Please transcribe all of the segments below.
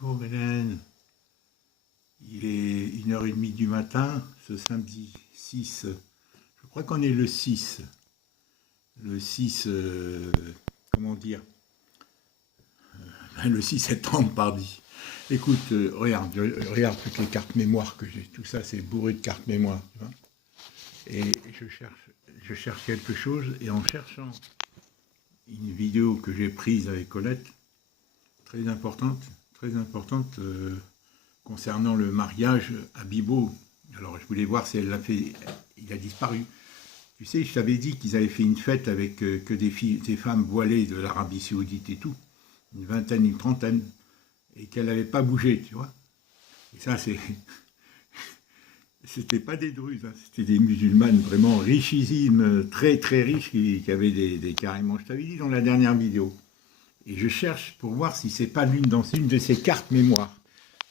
Bonjour Hélène, il est 1h30 du matin, ce samedi 6, je crois qu'on est le 6, comment dire, le 6 septembre, pardon. Écoute, regarde, regarde toutes les cartes mémoire que j'ai, tout ça c'est bourré de cartes mémoire, tu vois. Et je cherche quelque chose, et en cherchant une vidéo que j'ai prise avec Colette, très importante, concernant le mariage à Bibo. Alors je voulais voir si elle l'a fait, il a disparu. Tu sais, je t'avais dit qu'ils avaient fait une fête avec que des femmes voilées de l'Arabie Saoudite et tout, une vingtaine, une trentaine, et qu'elle n'avait pas bougé, tu vois. Et ça, c'était pas des druzes, hein, c'était des musulmanes vraiment richissimes, très très riches, qui avaient des carrément, je t'avais dit dans la dernière vidéo. Et je cherche pour voir si c'est pas dans une de ses cartes mémoire.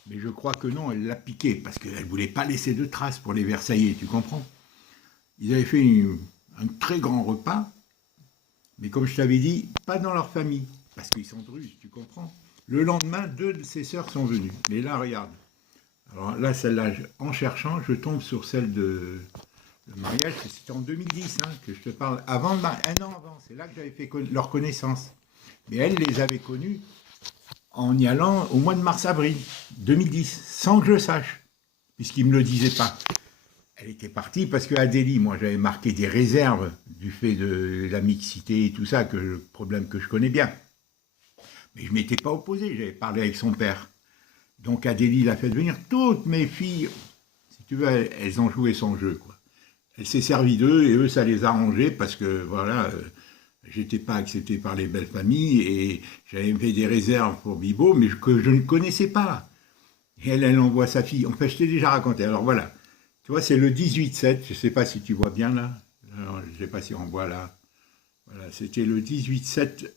Mais je crois que non, elle l'a piqué, parce qu'elle ne voulait pas laisser de traces pour les Versaillais, tu comprends? Ils avaient fait un très grand repas, mais comme je t'avais dit, pas dans leur famille, parce qu'ils sont druzes, tu comprends? Le lendemain, 2 de ses sœurs sont venues. Mais là, regarde. Alors là, celle-là, en cherchant, je tombe sur celle de le mariage, c'était en 2010, hein, que je te parle, avant un an avant, c'est là que j'avais fait leur connaissance. Mais elle les avait connus en y allant au mois de mars-avril 2010, sans que je le sache, puisqu'ils ne me le disaient pas. Elle était partie parce que Adélie, moi j'avais marqué des réserves du fait de la mixité et tout ça, que le problème que je connais bien. Mais je ne m'étais pas opposé, j'avais parlé avec son père. Donc Adélie l'a fait venir toutes mes filles, si tu veux, elles ont joué son jeu, quoi. Elle s'est servie d'eux et eux, ça les a arrangés parce que, voilà, j'étais pas accepté par les belles familles et j'avais fait des réserves pour Bibo, mais que je ne connaissais pas. Et elle envoie sa fille. Enfin, je t'ai déjà raconté. Alors voilà, tu vois, c'est le 18-7, je ne sais pas si tu vois bien là. Alors, je ne sais pas si on voit là. Voilà, c'était le 18-7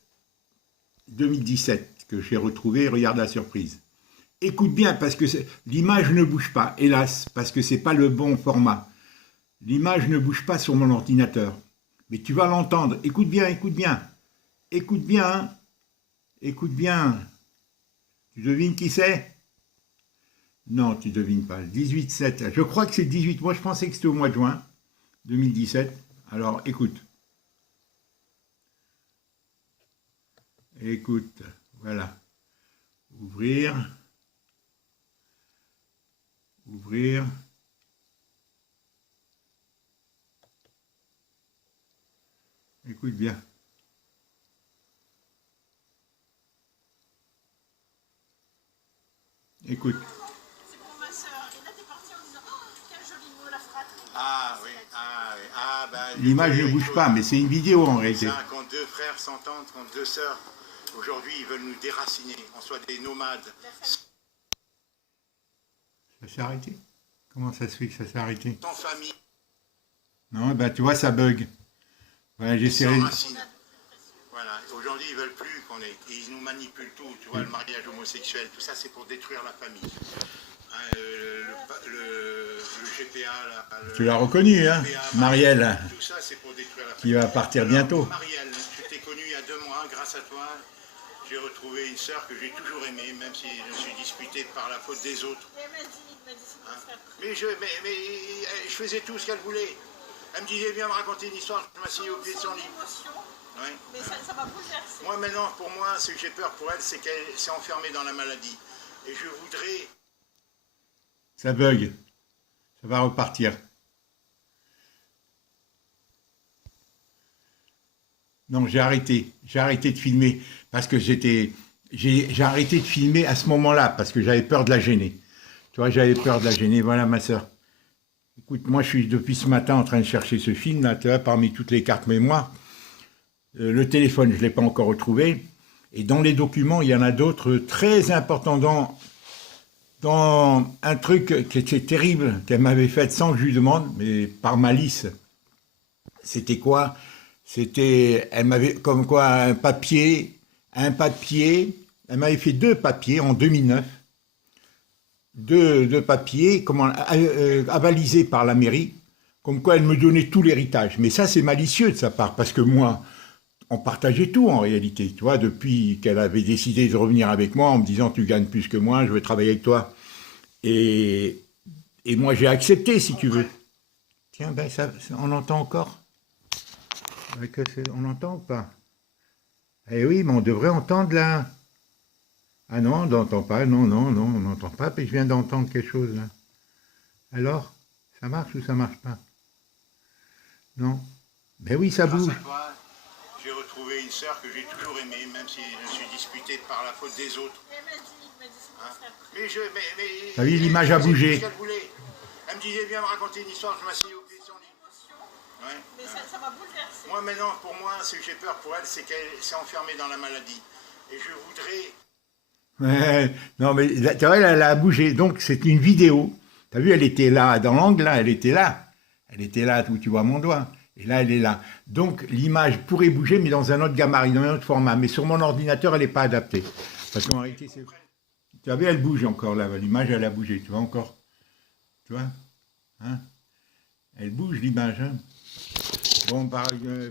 2017 que j'ai retrouvé. Regarde la surprise. Écoute bien, parce que l'image ne bouge pas, hélas, parce que c'est pas le bon format. L'image ne bouge pas sur mon ordinateur. Mais tu vas l'entendre. Écoute bien, écoute bien. Écoute bien, hein. Écoute bien. Tu devines qui c'est? Non, tu devines pas. Le 18-7. Je crois que c'est le 18. Moi, je pensais que c'était au mois de juin 2017. Alors, écoute. Écoute. Voilà. Ouvrir. Ouvrir. Écoute bien. Écoute. C'est pour ma soeur. Et là, t'es parti en disant oh, quel joli mot, la fratrie. Ah oui, ah oui. Ah, ben, l'image ne bouge pas, mais c'est une vidéo en réalité. Ça, quand 2 frères s'entendent, quand 2 sœurs, aujourd'hui, ils veulent nous déraciner, qu'on soit des nomades. Ça s'est arrêté? Comment ça se fait que ça s'est arrêté? Sans famille. Non, ben tu vois, ça bug. Voilà, j'ai serré. Sans racines. Voilà, aujourd'hui, ils veulent plus qu'on ait. Ils nous manipulent tout. Tu vois, le mariage homosexuel, tout ça, c'est pour détruire la famille. Hein, le GPA, là, Tu l'as reconnu, hein, Marielle, tout ça, c'est pour détruire la famille. qui va partir bientôt. Marielle, je t'ai connue il y a 2 mois, grâce à toi. J'ai retrouvé une sœur que j'ai toujours aimée, même si je suis disputé par la faute des autres. Mais elle m'a dit, c'est mon frère. Mais je faisais tout ce qu'elle voulait. Elle me disait, viens me raconter une histoire, je m'asseyais au pied de son lit. Ouais. Mais ça m'a bouleversé. Moi maintenant, pour moi, ce que j'ai peur pour elle, c'est qu'elle s'est enfermée dans la maladie. Et je voudrais... Ça bug. Ça va repartir. Non, j'ai arrêté. J'ai arrêté de filmer parce que j'ai arrêté de filmer à ce moment-là parce que j'avais peur de la gêner. Tu vois, j'avais peur de la gêner. Voilà, ma soeur. Écoute, moi, je suis depuis ce matin en train de chercher ce film, là, tu vois, parmi toutes les cartes mémoire. Le téléphone, je ne l'ai pas encore retrouvé. Et dans les documents, il y en a d'autres très importants dans un truc qui était terrible, qu'elle m'avait fait sans que je lui demande, mais par malice. C'était quoi? C'était, elle m'avait comme quoi un papier, elle m'avait fait 2 papiers en 2009, deux papiers avalisés par la mairie, comme quoi elle me donnait tout l'héritage. Mais ça, c'est malicieux de sa part, parce que moi, on partageait tout en réalité, tu vois, depuis qu'elle avait décidé de revenir avec moi en me disant tu gagnes plus que moi, je veux travailler avec toi. Et, et moi j'ai accepté si tu veux. Tiens, ben on entend encore. On entend ou pas? Eh oui, mais on devrait entendre là. Ah non, on n'entend pas, non, non, non, on n'entend pas, puis je viens d'entendre quelque chose là. Alors, ça marche ou ça marche pas? Non. Ben oui, ça Grâce bouge. à toi, j'ai retrouvé une sœur que j'ai toujours aimée, même si je suis disputé par la faute des autres. Il m'a dit, c'est Hein. mon frère. Mais T'as vu, l'image a elle faisait bougé. tout ce qu'elle voulait. Elle me disait, viens me raconter une histoire, je m'assieds au pied de son lit. Ouais. Mais ça m'a bouleversé. Moi maintenant, pour moi, ce que j'ai peur pour elle, c'est qu'elle s'est enfermée dans la maladie. Et je voudrais... Ouais, non, mais tu vois, elle a bougé. Donc, c'est une vidéo. Tu as vu, elle était là, dans l'angle, là, elle était là. Elle était là, où tu vois mon doigt. Et là, elle est là. Donc, l'image pourrait bouger, mais dans un autre gabarit, dans un autre format. Mais sur mon ordinateur, elle n'est pas adaptée. Parce qu'en réalité, c'est... Tu as vu, elle bouge encore, là. L'image, elle a bougé, tu vois, encore. Tu vois, hein? Elle bouge, l'image, hein? Bon,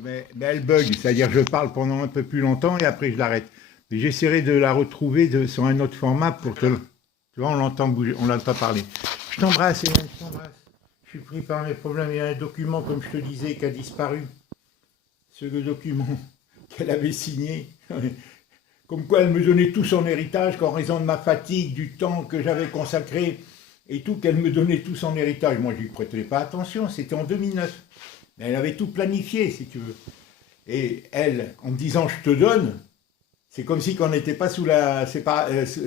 mais elle bug. C'est-à-dire, je parle pendant un peu plus longtemps et après, je l'arrête. Mais j'essaierai de la retrouver sur un autre format pour te... Tu vois, on l'entend bouger, on l'entend parler. Je t'embrasse, Hélène, je t'embrasse. Je suis pris par mes problèmes. Il y a un document, comme je te disais, qui a disparu. Ce document qu'elle avait signé. Comme quoi elle me donnait tout son héritage, qu'en raison de ma fatigue, du temps que j'avais consacré et tout, qu'elle me donnait tout son héritage. Moi, je n'y prêtais pas attention, c'était en 2009. Mais elle avait tout planifié, si tu veux. Et elle, en me disant « je te donne », c'est comme si on n'était pas sous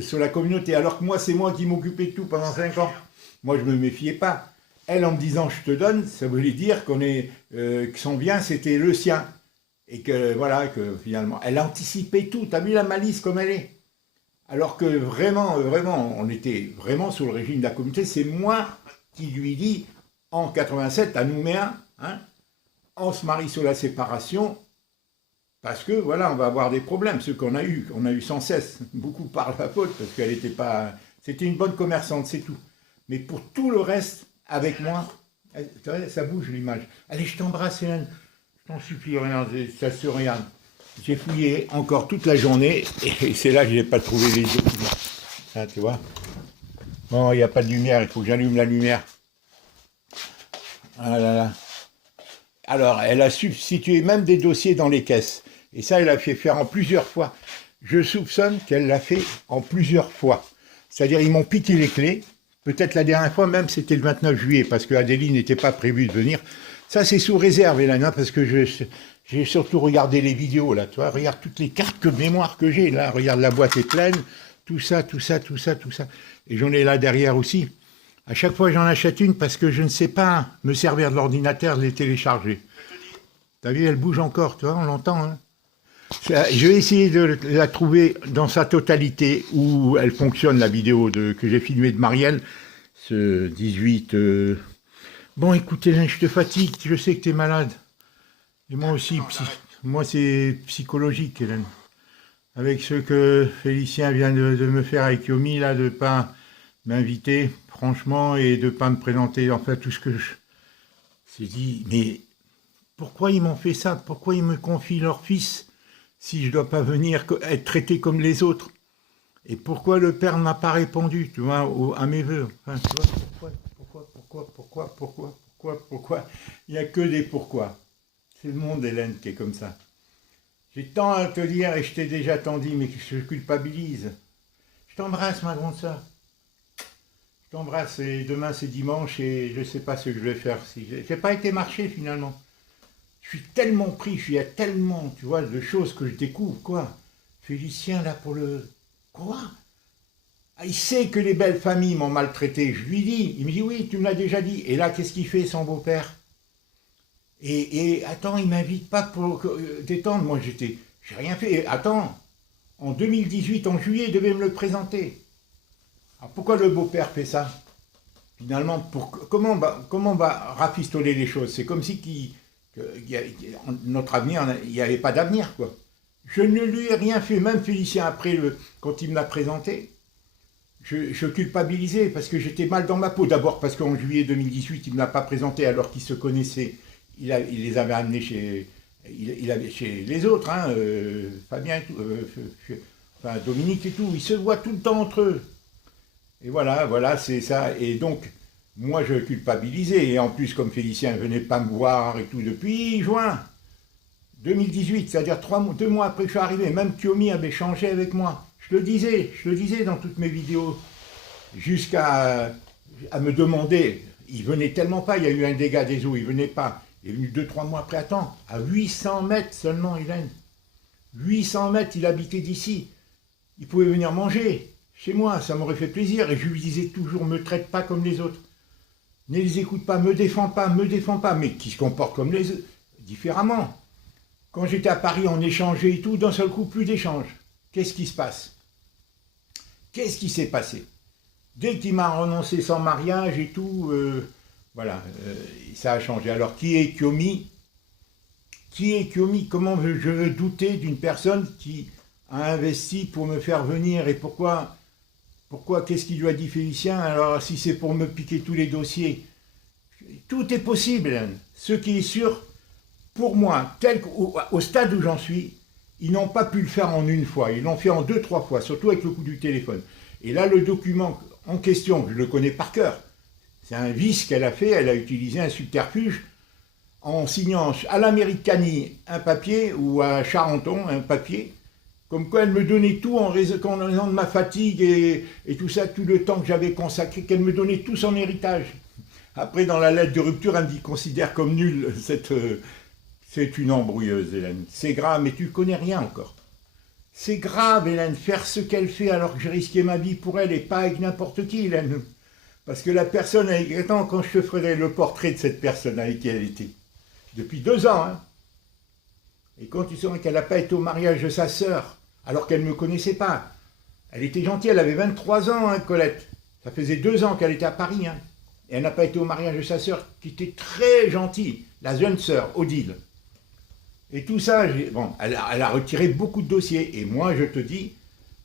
sous la communauté. Alors que moi, c'est moi qui m'occupais de tout pendant 5 ans. Moi, je ne me méfiais pas. Elle, en me disant « je te donne », ça voulait dire que son bien, c'était le sien. Et que, voilà, que finalement, elle anticipait tout. Tu as vu la malice comme elle est? Alors que vraiment, vraiment, on était vraiment sous le régime de la communauté. C'est moi qui lui dis, en 87, à Nouméa, hein, on se marie sur la séparation, parce que, voilà, on va avoir des problèmes. Ceux qu'on a eu sans cesse, beaucoup par la faute, parce qu'elle n'était pas... C'était une bonne commerçante, c'est tout. Mais pour tout le reste, avec moi, ça bouge l'image. Allez, je t'embrasse, Hélène. Je t'en supplie, regarde, ça se regarde. J'ai fouillé encore toute la journée, et c'est là que je n'ai pas trouvé les documents. Ah, tu vois. Bon, il n'y a pas de lumière, il faut que j'allume la lumière. Ah là là. Alors, elle a substitué même des dossiers dans les caisses. Et ça, elle a fait faire en plusieurs fois. Je soupçonne qu'elle l'a fait en plusieurs fois. C'est-à-dire, ils m'ont piqué les clés. Peut-être la dernière fois, même, c'était le 29 juillet, parce que Adélie n'était pas prévue de venir. Ça, c'est sous réserve, Hélène, hein, parce que j'ai surtout regardé les vidéos, là. Tu vois, regarde toutes les cartes de mémoire que j'ai, là. Regarde, la boîte est pleine. Tout ça, tout ça, tout ça, tout ça. Et j'en ai là derrière aussi. À chaque fois, j'en achète une parce que je ne sais pas me servir de l'ordinateur, de les télécharger. T'as vu, elle bouge encore, tu vois, on l'entend. Hein. Je vais essayer de la trouver dans sa totalité, où elle fonctionne, la vidéo que j'ai filmée de Marielle, ce 18... Bon, écoute, Hélène, je te fatigue, je sais que tu es malade. Et moi aussi, moi c'est psychologique, Hélène. Avec ce que Félicien vient de me faire avec Yomi, là, de ne pas m'inviter, franchement, et de ne pas me présenter, enfin, tout ce que je... C'est dit, mais pourquoi ils m'ont fait ça? Pourquoi ils me confient leur fils si je ne dois pas venir être traité comme les autres? Et pourquoi le père ne m'a pas répondu, tu vois, à mes vœux? Enfin, tu vois, pourquoi? Il n'y a que des pourquoi. C'est le monde, Hélène, qui est comme ça. J'ai tant à te dire et je t'ai déjà tant dit, mais je culpabilise. Je t'embrasse, ma grande soeur. Je t'embrasse et demain c'est dimanche et je ne sais pas ce que je vais faire. J'ai pas été marcher finalement. Je suis tellement pris, il y a tellement, tu vois, de choses que je découvre, quoi. Félicien, là, pour le... Quoi? Ah, il sait que les belles familles m'ont maltraité. Je lui dis, il me dit, oui, tu me l'as déjà dit. Et là, qu'est-ce qu'il fait, son beau-père? Et attends, il m'invite pas pour détendre. Moi, j'ai rien fait. Et, attends, en 2018, en juillet, il devait me le présenter. Alors, pourquoi le beau-père fait ça? Finalement, comment on va rafistoler les choses? C'est comme si notre avenir, il n'y avait pas d'avenir, quoi. Je ne lui ai rien fait, même Félicien, après, quand il me l'a présenté, je culpabilisais parce que j'étais mal dans ma peau. D'abord parce qu'en juillet 2018, il ne me l'a pas présenté alors qu'ils se connaissaient. Il les avait amenés Il avait chez les autres, hein, Fabien et tout, enfin Dominique et tout, ils se voient tout le temps entre eux. Et voilà, c'est ça. Et donc, moi je culpabilisais. Et en plus, comme Félicien ne venait pas me voir et tout depuis juin 2018, c'est-à-dire 2 mois après que je suis arrivé, même Kiomi avait changé avec moi. Je le disais dans toutes mes vidéos, jusqu'à à me demander, il venait tellement pas, il y a eu un dégât des eaux, il venait pas. Il est venu 2-3 mois après, attends, à 800 mètres seulement, Hélène. 800 mètres, il habitait d'ici. Il pouvait venir manger chez moi, ça m'aurait fait plaisir. Et je lui disais toujours, me traite pas comme les autres. Ne les écoute pas, me défends pas, mais qui se comportent comme les autres, différemment. Quand j'étais à Paris, on échangeait et tout, d'un seul coup, plus d'échange. Qu'est-ce qui se passe? Qu'est-ce qui s'est passé? Dès qu'il m'a renoncé sans mariage et tout, voilà, ça a changé. Alors, qui est Kiomi? Qui est Kiomi? Comment je veux douter d'une personne qui a investi pour me faire venir? Et pourquoi qu'est-ce qu'il lui a dit Félicien? Alors, si c'est pour me piquer tous les dossiers, tout est possible, Hélène. Ce qui est sûr, pour moi, au stade où j'en suis, ils n'ont pas pu le faire en une fois. Ils l'ont fait en 2-3 fois, surtout avec le coup du téléphone. Et là, le document en question, je le connais par cœur. C'est un vice qu'elle a fait. Elle a utilisé un subterfuge en signant à la mairie de Cagny un papier ou à Charenton un papier, comme quoi elle me donnait tout en raison de ma fatigue et tout ça, tout le temps que j'avais consacré, qu'elle me donnait tout son héritage. Après, dans la lettre de rupture, elle me dit « considère comme nulle cette... C'est une embrouilleuse, Hélène. C'est grave, mais tu ne connais rien encore. C'est grave, Hélène, faire ce qu'elle fait alors que j'ai risqué ma vie pour elle et pas avec n'importe qui, Hélène. Parce que la personne, attends, quand je te ferai le portrait de cette personne avec qui elle était, depuis 2 ans, hein, et quand tu sauras qu'elle n'a pas été au mariage de sa sœur, alors qu'elle ne me connaissait pas, elle était gentille, elle avait 23 ans, hein, Colette. Ça faisait 2 ans qu'elle était à Paris, hein, et elle n'a pas été au mariage de sa sœur, qui était très gentille, la jeune sœur, Odile. Et tout ça, bon, elle a retiré beaucoup de dossiers. Et moi, je te dis,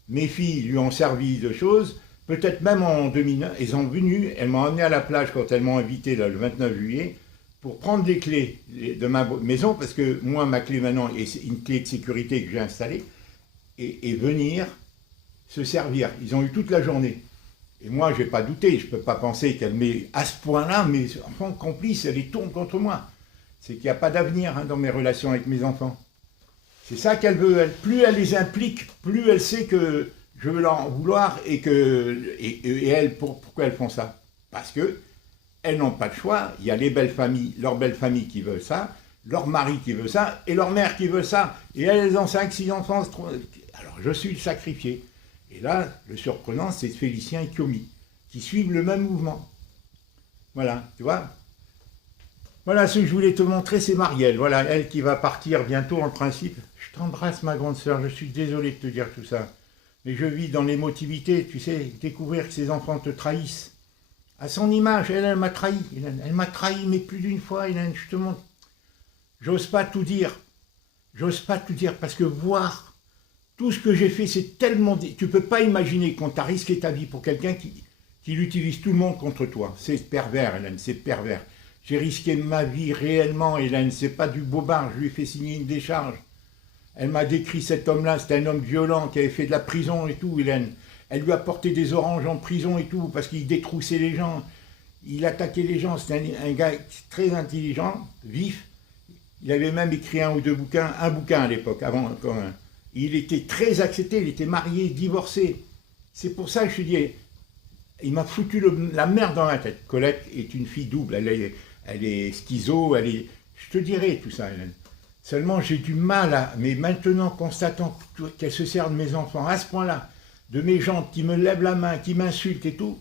mes filles lui ont servi de choses. Peut-être même en 2009, elles sont venues, elles m'ont emmené à la plage quand elles m'ont invité là, le 29 juillet pour prendre les clés de ma maison, parce que moi, ma clé maintenant est une clé de sécurité que j'ai installée, et venir se servir. Ils ont eu toute la journée. Et moi, je n'ai pas douté, je ne peux pas penser qu'elle met à ce point-là, mes enfants complices, elle les tourne contre moi. C'est qu'il n'y a pas d'avenir hein, dans mes relations avec mes enfants. C'est ça qu'elle veut. Elle. Plus elle les implique, plus elle sait que je veux leur en vouloir et elles, pourquoi elles font ça? Parce que elles n'ont pas de choix. Il y a les belles familles, leurs belles familles qui veulent ça, leur mari qui veut ça et leur mère qui veut ça. Et elles ont 5-6 enfants. Alors je suis le sacrifié. Et là, le surprenant, c'est Félicien et Kiomi qui suivent le même mouvement. Voilà, tu vois? Voilà ce que je voulais te montrer, c'est Marielle. Voilà, elle qui va partir bientôt en principe. Je t'embrasse ma grande sœur, je suis désolé de te dire tout ça. Mais je vis dans l'émotivité, tu sais, découvrir que ses enfants te trahissent. À son image, elle m'a trahi, Hélène. Elle m'a trahi, mais plus d'une fois, Hélène, je te montre. J'ose pas tout dire. J'ose pas tout dire, parce que voir tout ce que j'ai fait, c'est tellement... Tu peux pas imaginer qu'on t'a risqué ta vie pour quelqu'un qui utilise tout le monde contre toi. C'est pervers, Hélène, c'est pervers. J'ai risqué ma vie réellement, Hélène, c'est pas du bobard, je lui ai fait signer une décharge. Elle m'a décrit cet homme-là, c'était un homme violent qui avait fait de la prison et tout, Hélène. Elle lui a porté des oranges en prison et tout, parce qu'il détroussait les gens. Il attaquait les gens, c'était un gars très intelligent, vif. Il avait même écrit 1 ou 2 bouquins, un bouquin à l'époque, avant quand même. Il était très accepté, il était marié, divorcé. C'est pour ça que je te dis, il m'a foutu la merde dans la tête. Colette est une fille double, elle est schizo, je te dirai tout ça, Hélène. Seulement, j'ai du mal mais maintenant, constatant qu'elle se sert de mes enfants à ce point-là, de mes gens qui me lèvent la main, qui m'insultent et tout,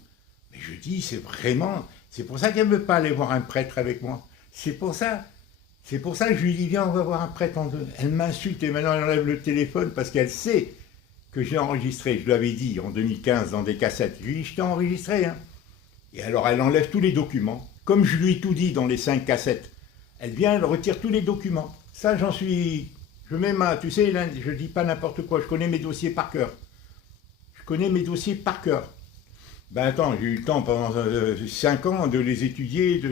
mais je dis, c'est pour ça qu'elle ne veut pas aller voir un prêtre avec moi. C'est pour ça que je lui dis, viens, on va voir un prêtre en deux. Elle m'insulte et maintenant, elle enlève le téléphone parce qu'elle sait que j'ai enregistré. Je lui avais dit en 2015 dans des cassettes. Je lui ai dit, je t'ai enregistré. Hein. Et alors, elle enlève tous les documents. Comme je lui ai tout dit dans les 5 cassettes, elle vient, elle retire tous les documents. Ça, j'en suis... Je mets tu sais, Hélène, je ne dis pas n'importe quoi, je connais mes dossiers par cœur. Je connais mes dossiers par cœur. Ben attends, j'ai eu le temps pendant 5 ans de les étudier,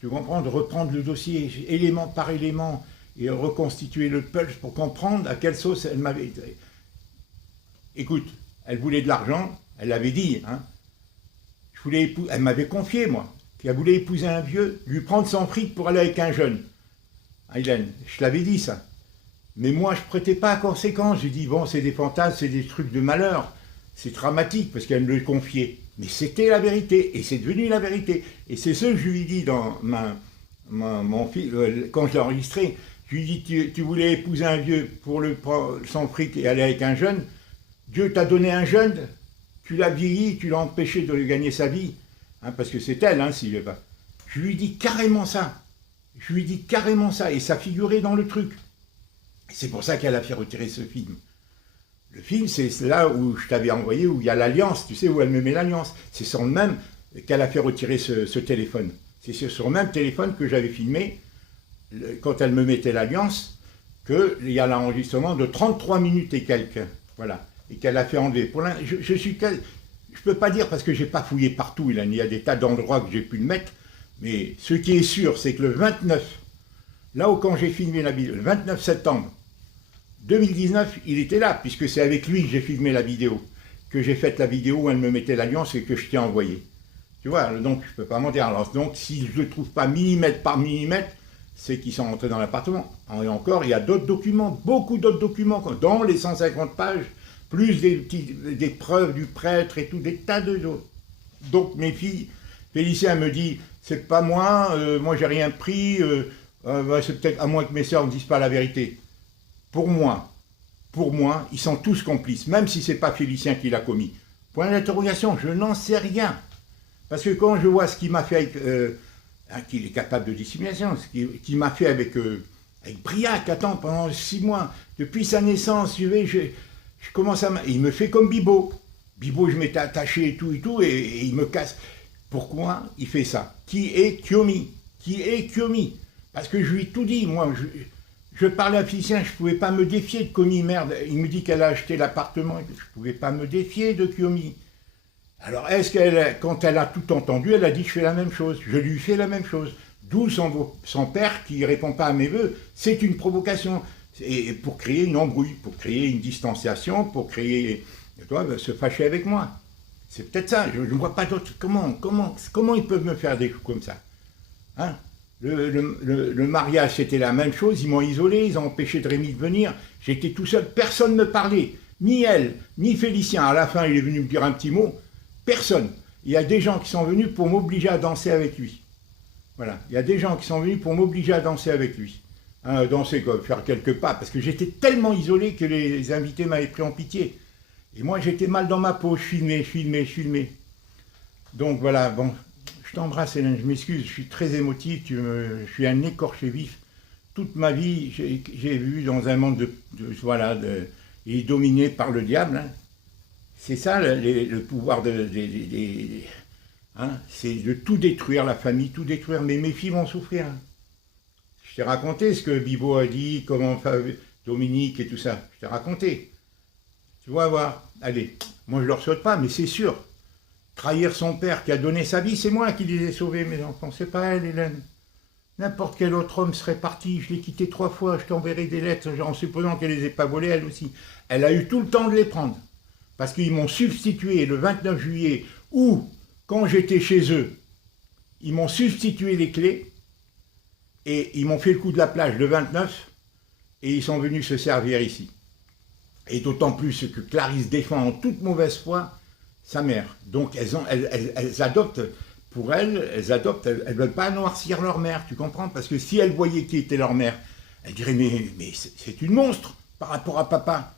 tu comprends, de reprendre le dossier élément par élément. et reconstituer le pulse pour comprendre à quelle sauce elle m'avait... Écoute, elle voulait de l'argent, elle l'avait dit, hein. Elle m'avait confié, moi, qu'elle voulait épouser un vieux, lui prendre son fric pour aller avec un jeune. Hélène, je l'avais dit ça. Mais moi, je ne prêtais pas à conséquence. J'ai dit, bon, c'est des fantasmes, c'est des trucs de malheur. C'est dramatique parce qu'elle me le confiait. Mais c'était la vérité, et c'est devenu la vérité. Et c'est ce que je lui ai dit dans mon film, quand je l'ai enregistré. Je lui ai dit, tu voulais épouser un vieux pour son fric et aller avec un jeune. Dieu t'a donné un jeune, tu l'as vieilli, tu l'as empêché de gagner sa vie. Hein, parce que c'est elle, hein, si je ne vais pas. Je lui ai dit carrément ça. Je lui ai dit carrément ça, et ça figurait dans le truc. C'est pour ça qu'elle a fait retirer ce film. Le film, c'est là où je t'avais envoyé, où il y a l'alliance, tu sais, où elle me met l'alliance. C'est sur le même qu'elle a fait retirer ce téléphone. C'est sur le même téléphone que j'avais filmé, quand elle me mettait l'alliance, qu'il y a l'enregistrement de 33 minutes et quelques. Voilà. Et qu'elle a fait enlever. Je peux pas dire parce que j'ai pas fouillé partout, il y a des tas d'endroits que j'ai pu le mettre, mais ce qui est sûr, c'est que le 29, là où quand j'ai filmé la vidéo, le 29 septembre 2019, il était là, puisque c'est avec lui que j'ai filmé la vidéo, que j'ai fait la vidéo où elle me mettait l'alliance et que je t'ai envoyé. Tu vois, donc je peux pas mentir. Alors, donc si je ne trouve pas millimètre par millimètre, c'est qu'ils sont rentrés dans l'appartement. Et encore, il y a d'autres documents, beaucoup d'autres documents, dans les 150 pages, plus des preuves du prêtre et tout, des tas de choses. Donc mes filles, Félicia me dit, c'est pas moi, moi j'ai rien pris, c'est peut-être à moins que mes sœurs ne disent pas la vérité. Pour moi, ils sont tous complices, même si c'est pas Félicien qui l'a commis. Point d'interrogation, je n'en sais rien. Parce que quand je vois ce qu'il m'a fait avec, qu'il est capable de dissimulation, ce qu'il m'a fait avec Briac, attends, pendant 6 mois, depuis sa naissance, je commence à... Il me fait comme Bibo. Bibo, je m'étais attaché et tout, et il me casse. Pourquoi il fait ça? Qui est Kyomi? Parce que je lui ai tout dit, moi, je parlais à Félicien, je ne pouvais pas me défier de Kyomi, merde. Il me dit qu'elle a acheté l'appartement, je ne pouvais pas me défier de Kyomi. Alors, est-ce qu'elle, quand elle a tout entendu, elle a dit, je fais la même chose, je lui fais la même chose. D'où son père qui ne répond pas à mes vœux, c'est une provocation. Et pour créer une embrouille, pour créer une distanciation, pour créer... se fâcher avec moi. C'est peut-être ça, je ne vois pas d'autre... Comment ils peuvent me faire des coups comme ça, hein? Le mariage, c'était la même chose, ils m'ont isolé, ils ont empêché de Rémi de venir, j'étais tout seul, personne ne me parlait, ni elle, ni Félicien. À la fin, il est venu me dire un petit mot, personne. Il y a des gens qui sont venus pour m'obliger à danser avec lui. Voilà, il y a des gens qui sont venus pour m'obliger à danser avec lui. Danser, quoi, faire quelques pas, parce que j'étais tellement isolé que les invités m'avaient pris en pitié. Et moi, j'étais mal dans ma peau, je filmais. Donc voilà, bon, je t'embrasse Hélène, je m'excuse, je suis très émotif, je suis un écorché vif. Toute ma vie, j'ai vu dans un monde et dominé par le diable. Hein. C'est ça le pouvoir hein, c'est de tout détruire, la famille, tout détruire, mais mes filles vont souffrir. Hein. Je t'ai raconté ce que Bibo a dit, comment Dominique et tout ça. Je t'ai raconté. Tu vas voir. Allez, moi je ne leur souhaite pas, mais c'est sûr. Trahir son père qui a donné sa vie, c'est moi qui les ai sauvés, mes enfants. C'est pas elle, Hélène. N'importe quel autre homme serait parti. Je l'ai quitté 3 fois. Je t'enverrai des lettres en supposant qu'elle ne les ait pas volées, elle aussi. Elle a eu tout le temps de les prendre. Parce qu'ils m'ont substitué le 29 juillet, ou quand j'étais chez eux, ils m'ont substitué les clés. Et ils m'ont fait le coup de la plage le 29, et ils sont venus se servir ici. Et d'autant plus que Clarisse défend en toute mauvaise foi sa mère. Donc elles adoptent, pour elles ne veulent pas noircir leur mère, tu comprends? Parce que si elles voyaient qui était leur mère, elles diraient, mais c'est une monstre par rapport à papa.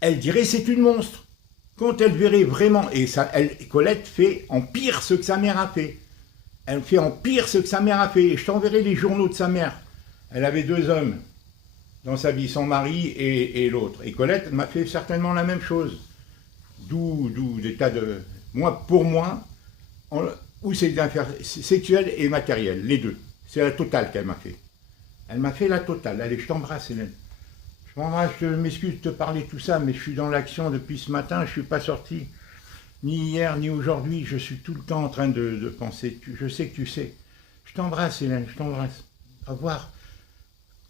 Elles diraient, c'est une monstre. Quand elles verraient vraiment, et Colette fait en pire ce que sa mère a fait. Elle fait en pire ce que sa mère a fait. Et je t'enverrai les journaux de sa mère. Elle avait 2 hommes dans sa vie, son mari et l'autre. Et Colette m'a fait certainement la même chose. D'où des tas de... Pour moi, où c'est des affaires sexuelles et matérielles, les deux. C'est la totale qu'elle m'a fait. Elle m'a fait la totale. Allez, je t'embrasse, Hélène. Je m'embrasse, je m'excuse de te parler de tout ça, mais je suis dans l'action depuis ce matin, je ne suis pas sorti. Ni hier, ni aujourd'hui, je suis tout le temps en train de penser. Je sais que tu sais. Je t'embrasse, Hélène, je t'embrasse. Au revoir.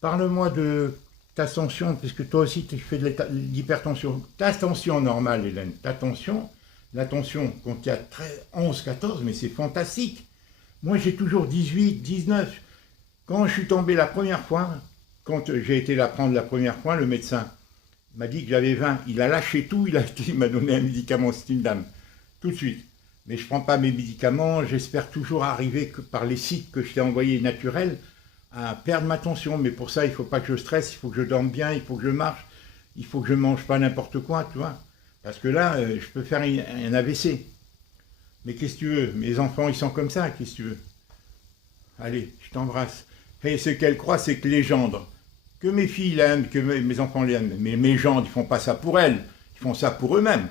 Parle-moi de ta tension, puisque toi aussi tu fais de l'hypertension. Ta tension normale, Hélène, ta tension, la tension quand il y a 11, 14, mais c'est fantastique. Moi j'ai toujours 18, 19. Quand je suis tombé la première fois, quand j'ai été la prendre la première fois, le médecin m'a dit que j'avais 20. Il a lâché tout, il m'a donné un médicament, c'est une dame, tout de suite. Mais je ne prends pas mes médicaments, j'espère toujours arriver que par les sites que je t'ai envoyés naturels à perdre ma tension. Mais pour ça, il ne faut pas que je stresse, il faut que je dorme bien, il faut que je marche, il faut que je ne mange pas n'importe quoi, tu vois. Parce que là, je peux faire un AVC. Mais qu'est-ce que tu veux? Mes enfants, ils sont comme ça, qu'est-ce que tu veux? Allez, je t'embrasse. Et ce qu'elle croit, c'est que les gendres, que mes filles l'aiment, que mes enfants l'aiment, mais mes gendres, ils font pas ça pour elles, ils font ça pour eux-mêmes.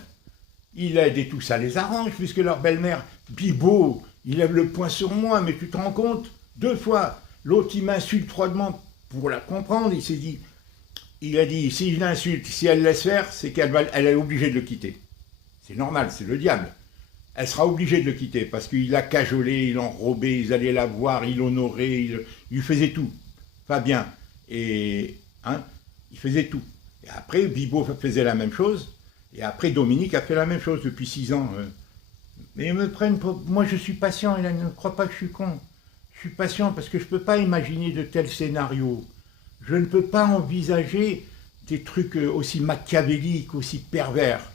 Ils aident et tout, ça les arrange, puisque leur belle-mère, Bibo, il lève le poing sur moi, mais tu te rends compte? 2 fois, l'autre, il m'insulte froidement pour la comprendre, il a dit, si je l'insulte, si elle laisse faire, c'est elle est obligée de le quitter. C'est normal, c'est le diable. Elle sera obligée de le quitter, parce qu'il l'a cajolé, il l'enrobé, ils allaient la voir, il l'honorait, il lui faisait tout. Fabien, et il faisait tout. Et après, Bibo faisait la même chose, et après, Dominique a fait la même chose depuis 6 ans. Mais ils me prennent pour... Moi, je suis patient, et là, ne crois pas que je suis con. Je suis patient parce que je ne peux pas imaginer de tels scénarios. Je ne peux pas envisager des trucs aussi machiavéliques, aussi pervers.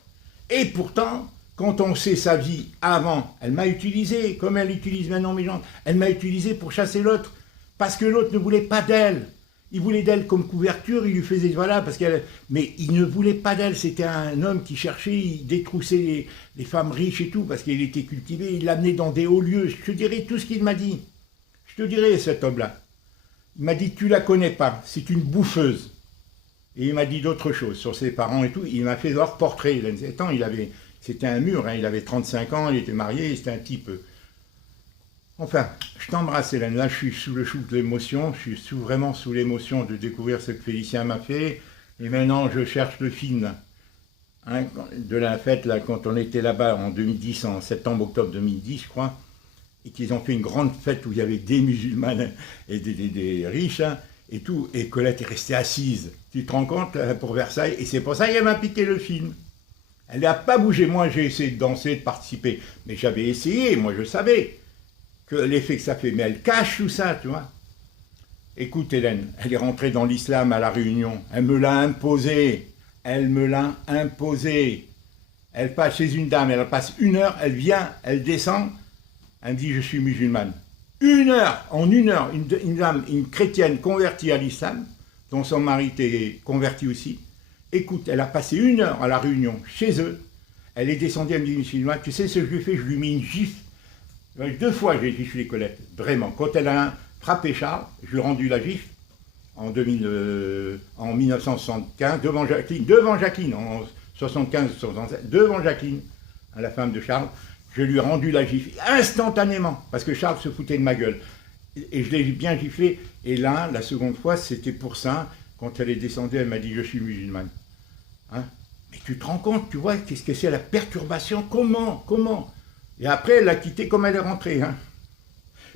Et pourtant... Quand on sait sa vie avant, elle m'a utilisé, comme elle utilise maintenant mes gens, elle m'a utilisé pour chasser l'autre, parce que l'autre ne voulait pas d'elle. Il voulait d'elle comme couverture, il lui faisait, voilà, parce qu'elle... Mais il ne voulait pas d'elle, c'était un homme qui cherchait, il détroussait les femmes riches et tout, parce qu'il était cultivé, il l'amenait dans des hauts lieux. Je te dirai tout ce qu'il m'a dit. Je te dirai, cet homme-là. Il m'a dit, tu la connais pas, c'est une bouffeuse. Et il m'a dit d'autres choses sur ses parents et tout, il m'a fait leur portrait. Attends, c'était un mur, hein, il avait 35 ans, il était marié, c'était un type... Enfin, je t'embrasse Hélène, là je suis sous le chou de l'émotion, je suis vraiment sous l'émotion de découvrir ce que Félicien m'a fait, et maintenant je cherche le film hein, de la fête, là, quand on était là-bas en 2010, en septembre-octobre 2010 je crois, et qu'ils ont fait une grande fête où il y avait des musulmanes et des riches, hein, et tout, et Colette est restée assise, tu te rends compte, là, pour Versailles, et c'est pour ça qu'elle m'a piqué le film. Elle n'a pas bougé, moi j'ai essayé de danser, de participer, mais j'avais essayé, moi je savais que l'effet que ça fait, mais elle cache tout ça, tu vois. Écoute Hélène, elle est rentrée dans l'islam à la Réunion, elle me l'a imposé, elle passe chez une dame, elle passe 1 heure, elle vient, elle descend, elle me dit je suis musulmane. 1 heure, en 1 heure, une dame, une chrétienne convertie à l'islam, dont son mari était converti aussi. Écoute, elle a passé 1 heure à la Réunion, chez eux. Elle est descendue, elle me dit, musulmane, tu sais ce que je lui ai fait? Je lui ai mis une gifle. 2 fois j'ai giflé Colette, vraiment. Quand elle a frappé Charles, je lui ai rendu la gifle en 1975, devant Jacqueline, en 75-76, devant Jacqueline, à la femme de Charles. Je lui ai rendu la gifle instantanément, parce que Charles se foutait de ma gueule. Et je l'ai bien giflé. Et là, la seconde fois, c'était pour ça. Quand elle est descendue, elle m'a dit « je suis musulmane hein ». Mais tu te rends compte, tu vois, qu'est-ce que c'est la perturbation? Comment? Et après, elle l'a quitté comme elle est rentrée. Hein.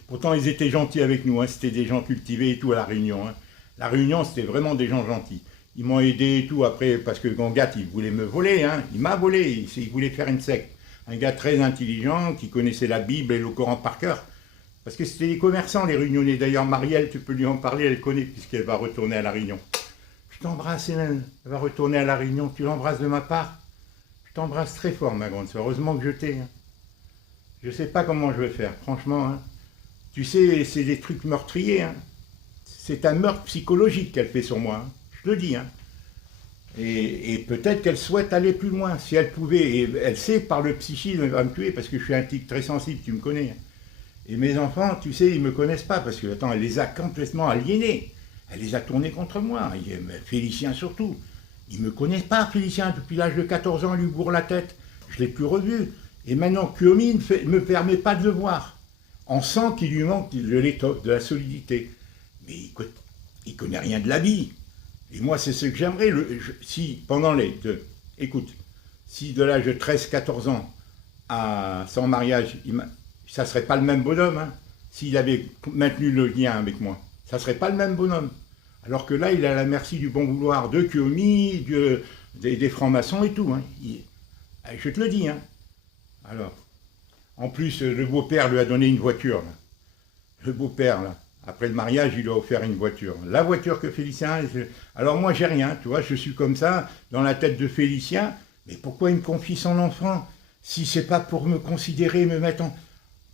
Pourtant, ils étaient gentils avec nous, hein. C'était des gens cultivés et tout à La Réunion. Hein. La Réunion, c'était vraiment des gens gentils. Ils m'ont aidé et tout après, parce que Gangat, il voulait me voler. Hein. Il m'a volé, il voulait faire une secte. Un gars très intelligent, qui connaissait la Bible et le Coran par cœur. Parce que c'était des commerçants, les Réunionnais. D'ailleurs, Marielle, tu peux lui en parler, elle connaît, puisqu'elle va retourner à La Réunion. Je t'embrasse, Hélène. Elle va retourner à La Réunion. Tu l'embrasses de ma part? Je t'embrasse très fort, ma grande soeur. Heureusement que je t'ai. Hein. Je ne sais pas comment je vais faire, franchement. Hein. Tu sais, c'est des trucs meurtriers. Hein. C'est un meurtre psychologique qu'elle fait sur moi. Hein. Je te le dis. Hein. Et peut-être qu'elle souhaite aller plus loin. Si elle pouvait, et elle sait par le psychisme, elle va me tuer, parce que je suis un type très sensible, tu me connais. Hein. Et mes enfants, tu sais, ils ne me connaissent pas, parce que, attends, elle les a complètement aliénés. Elle les a tournés contre moi. Félicien surtout. Ils ne me connaissent pas, Félicien. Depuis l'âge de 14 ans, il lui bourre la tête. Je ne l'ai plus revu. Et maintenant, Kuomi ne me permet pas de le voir. On sent qu'il lui manque de l'étoffe, de la solidité. Mais il ne connaît rien de la vie. Et moi, c'est ce que j'aimerais. Si, pendant écoute, si de l'âge de 13-14 ans à son mariage, ça ne serait pas le même bonhomme. Hein, s'il avait maintenu le lien avec moi. Ça ne serait pas le même bonhomme. Alors que là, il est à la merci du bon vouloir de Kiomi, des francs-maçons et tout. Hein. Je te le dis. Hein. Alors, en plus, le beau-père lui a donné une voiture. Là. Le beau-père, là. Après le mariage, il lui a offert une voiture. La voiture que Félicien... Alors moi, j'ai rien, tu vois, je suis comme ça, dans la tête de Félicien. Mais pourquoi il me confie son enfant? Si c'est pas pour me considérer, me mettre en...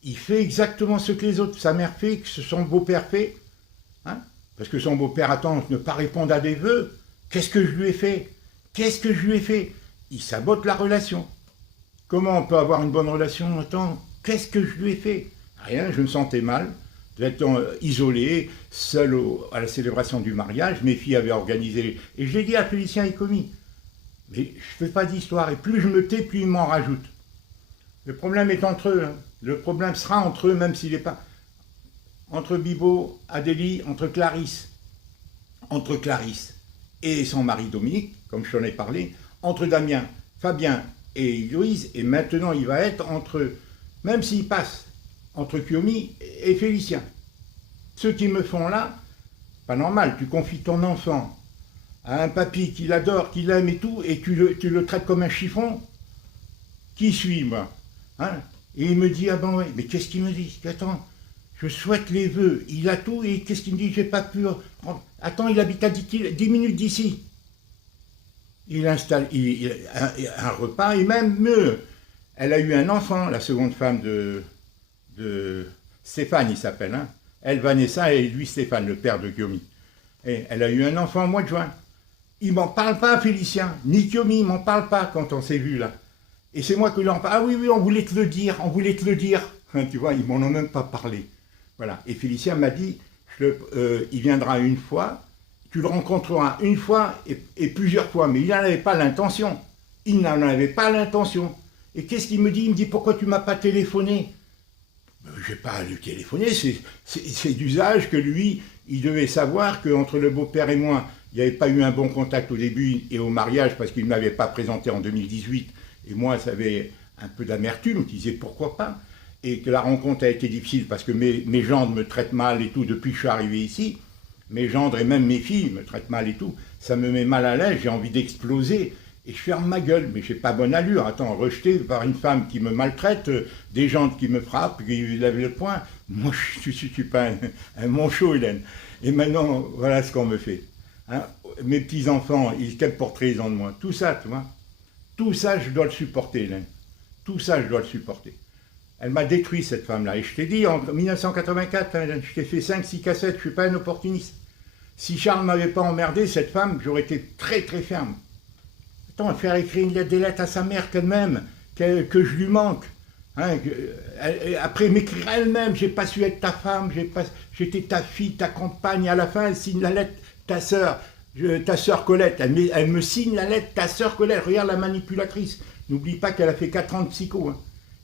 Il fait exactement ce que les autres, sa mère fait, que son beau-père fait. Hein? Parce que son beau-père attend ne pas répondre à des vœux. Qu'est-ce que je lui ai fait? Qu'est-ce que je lui ai fait? Il sabote la relation. Comment on peut avoir une bonne relation? Attends, qu'est-ce que je lui ai fait? Rien, je me sentais mal. D'être isolé, seul à la célébration du mariage. Mes filles avaient organisé... Et je l'ai dit à Félicien et Commis. Mais je ne fais pas d'histoire. Et plus je me tais, plus ils m'en rajoutent. Le problème est entre eux. Hein. Le problème sera entre eux, même s'il n'est pas... Entre Bibo, Adélie, entre Clarisse et son mari Dominique, comme je t'en ai parlé, entre Damien, Fabien et Louise, et maintenant il va être entre... Même s'il passe entre Kiomi et Félicien. Ceux qui me font là, pas normal, tu confies ton enfant à un papy qui l'adore, qui l'aime et tout, et tu le traites comme un chiffon. Qui suis moi? Hein? Et il me dit, ah ben ouais, mais qu'est-ce qu'il me dit? Attends, je souhaite les vœux, il a tout, et qu'est-ce qu'il me dit? J'ai pas pu... Attends, il habite à 10 minutes d'ici. Il installe un repas, et même mieux, elle a eu un enfant, la seconde femme de Stéphane, il s'appelle. Hein. Elle, Vanessa, et lui, Stéphane, le père de Kiomi. Et elle a eu un enfant au mois de juin. Il m'en parle pas, Félicien, ni Kiomi, il m'en parle pas quand on s'est vu là. Et c'est moi qui lui en parle. Ah oui, oui, on voulait te le dire, on voulait te le dire. Tu vois, ils m'en ont même pas parlé. Voilà. Et Félicien m'a dit, il viendra une fois, tu le rencontreras une fois et plusieurs fois. Mais il n'en avait pas l'intention. Il n'en avait pas l'intention. Et qu'est-ce qu'il me dit? Il me dit, pourquoi tu m'as pas téléphoné? Je n'ai pas à lui téléphoner, c'est d'usage que lui, il devait savoir qu'entre le beau-père et moi, il n'y avait pas eu un bon contact au début et au mariage parce qu'il ne m'avait pas présenté en 2018. Et moi, ça avait un peu d'amertume, je disais pourquoi pas. Et que la rencontre a été difficile parce que mes gendres me traitent mal et tout depuis que je suis arrivé ici. Mes gendres et même mes filles me traitent mal et tout. Ça me met mal à l'aise, j'ai envie d'exploser. Et je ferme ma gueule, mais j'ai pas bonne allure. Attends, rejeté par une femme qui me maltraite, des gens qui me frappent, qui lèvent le poing. Moi, je suis pas un manchot, Hélène. Et maintenant, voilà ce qu'on me fait. Hein? Mes petits-enfants, ils porteraient ils en de moi. Tout ça, tu vois. Tout ça, je dois le supporter, Hélène. Tout ça, je dois le supporter. Elle m'a détruit, cette femme-là. Et je t'ai dit, en 1984, Hélène, je t'ai fait 5-6 cassettes, je suis pas un opportuniste. Si Charles ne m'avait pas emmerdé, cette femme, j'aurais été très, très ferme. Faire écrire des lettres à sa mère qu'elle-même, que je lui manque. Hein, après m'écrire elle-même, j'ai pas su être ta femme, j'étais ta fille, ta compagne. À la fin, elle signe la lettre, ta sœur Colette. Elle me signe la lettre, ta sœur Colette. Regarde la manipulatrice. N'oublie pas qu'elle a fait 4 ans de psycho. Hein.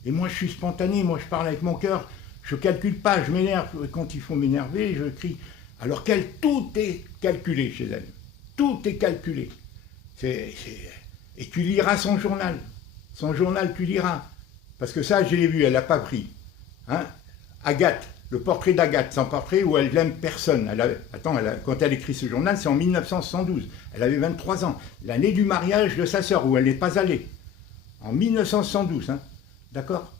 Et moi, je suis spontané, moi, je parle avec mon cœur. Je calcule pas, je m'énerve. Quand il faut m'énerver, je crie. Alors qu'elle, tout est calculé chez elle. Tout est calculé. Et tu liras son journal. Son journal, tu liras. Parce que ça, je l'ai vu, elle n'a pas pris. Hein? Agathe, le portrait d'Agathe, c'est un portrait où elle n'aime personne. Quand elle écrit ce journal, c'est en 1972. Elle avait 23 ans. L'année du mariage de sa sœur, où elle n'est pas allée. En 1972, hein? D'accord?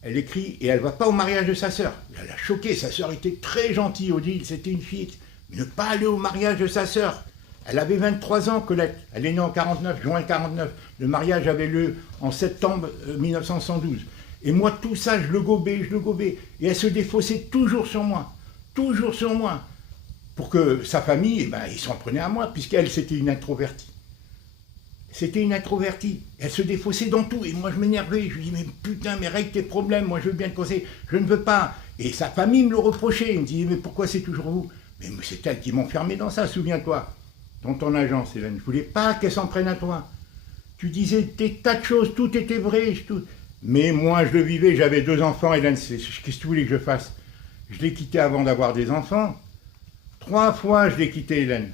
Elle écrit et elle ne va pas au mariage de sa sœur. Elle a choqué, sa sœur était très gentille, Odile, c'était une fille. Mais ne pas aller au mariage de sa sœur. Elle avait 23 ans, Colette. Elle est née en 49, juin 49. Le mariage avait lieu en septembre 1972. Et moi, tout ça, je le gobais. Et elle se défaussait toujours sur moi. Toujours sur moi. Pour que sa famille, ils s'en prenaient à moi, puisqu'elle, c'était une introvertie. C'était une introvertie. Elle se défaussait dans tout. Et moi, je m'énervais. Je lui dis, mais putain, mais règle tes problèmes. Moi, je veux bien te conseiller. Je ne veux pas. Et sa famille me le reprochait. Il me disait, mais pourquoi c'est toujours vous? Mais c'est elle qui m'enfermait dans ça, souviens-toi. Dans ton agence, Hélène. Je ne voulais pas qu'elle s'en prenne à toi. Tu disais des tas de choses, tout était vrai. Mais moi, je le vivais, j'avais 2 enfants, Hélène. Qu'est-ce que tu voulais que je fasse? Je l'ai quitté avant d'avoir des enfants. 3 fois, je l'ai quitté, Hélène.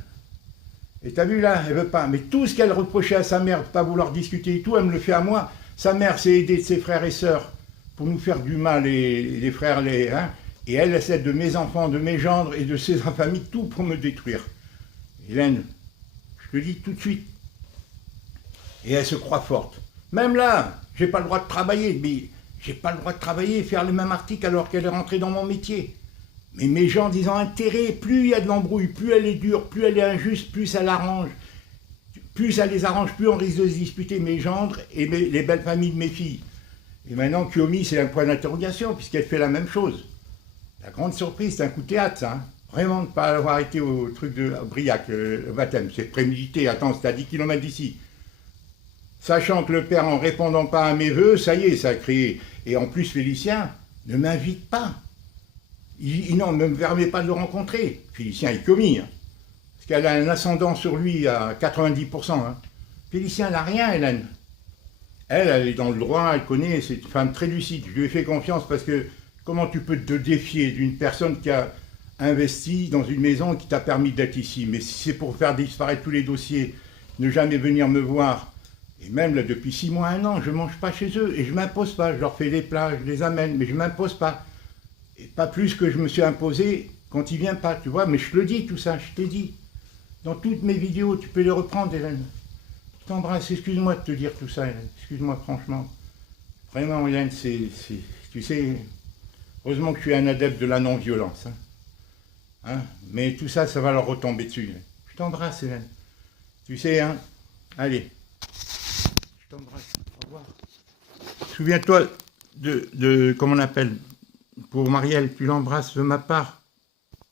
Et t'as vu là, elle veut pas. Mais tout ce qu'elle reprochait à sa mère de ne pas vouloir discuter et tout, elle me le fait à moi. Sa mère s'est aidée de ses frères et sœurs pour nous faire du mal, les frères, et elle essaie de mes enfants, de mes gendres et de ses familles, tout pour me détruire. Hélène, je te dis tout de suite. Et elle se croit forte. Même là, j'ai pas le droit de travailler, mais j'ai pas le droit de travailler et faire le même article alors qu'elle est rentrée dans mon métier. Mais mes gens disant intérêt, plus il y a de l'embrouille, plus elle est dure, plus elle est injuste, plus ça l'arrange. Plus ça les arrange, plus on risque de se disputer mes gendres et les belles familles de mes filles. Et maintenant, Kiomi, c'est un point d'interrogation, puisqu'elle fait la même chose. La grande surprise, c'est un coup de théâtre, ça. Hein. Vraiment, de ne pas avoir été au truc de Briac, le baptême. C'est prémédité, attends, c'est à 10 km d'ici. Sachant que le père, en répondant pas à mes vœux, ça y est, ça a créé. Et en plus, Félicien ne m'invite pas. Il ne me permet pas de le rencontrer. Félicien est commis, hein, parce qu'elle a un ascendant sur lui à 90%. Hein. Félicien n'a rien, Hélène. Elle est dans le droit, elle connaît, c'est une femme très lucide. Je lui ai fait confiance parce que comment tu peux te défier d'une personne qui a investi dans une maison qui t'a permis d'être ici? Mais si c'est pour faire disparaître tous les dossiers, ne jamais venir me voir, et même là depuis 6 mois, 1 an, je ne mange pas chez eux et je ne m'impose pas. Je leur fais des plats, je les amène, mais je ne m'impose pas. Et pas plus que je me suis imposé quand il ne vient pas, tu vois. Mais je te le dis tout ça, je t'ai dit. Dans toutes mes vidéos, tu peux les reprendre, Hélène. Je t'embrasse, excuse-moi de te dire tout ça, Hélène. Excuse-moi, franchement. Vraiment, Hélène, tu sais, heureusement que je suis un adepte de la non-violence. Hein. Mais tout ça, ça va leur retomber dessus. Hélène. Je t'embrasse, Hélène. Tu sais, hein. Allez. Je t'embrasse. Au revoir. Souviens-toi de comment on appelle, pour Marielle, tu l'embrasses de ma part.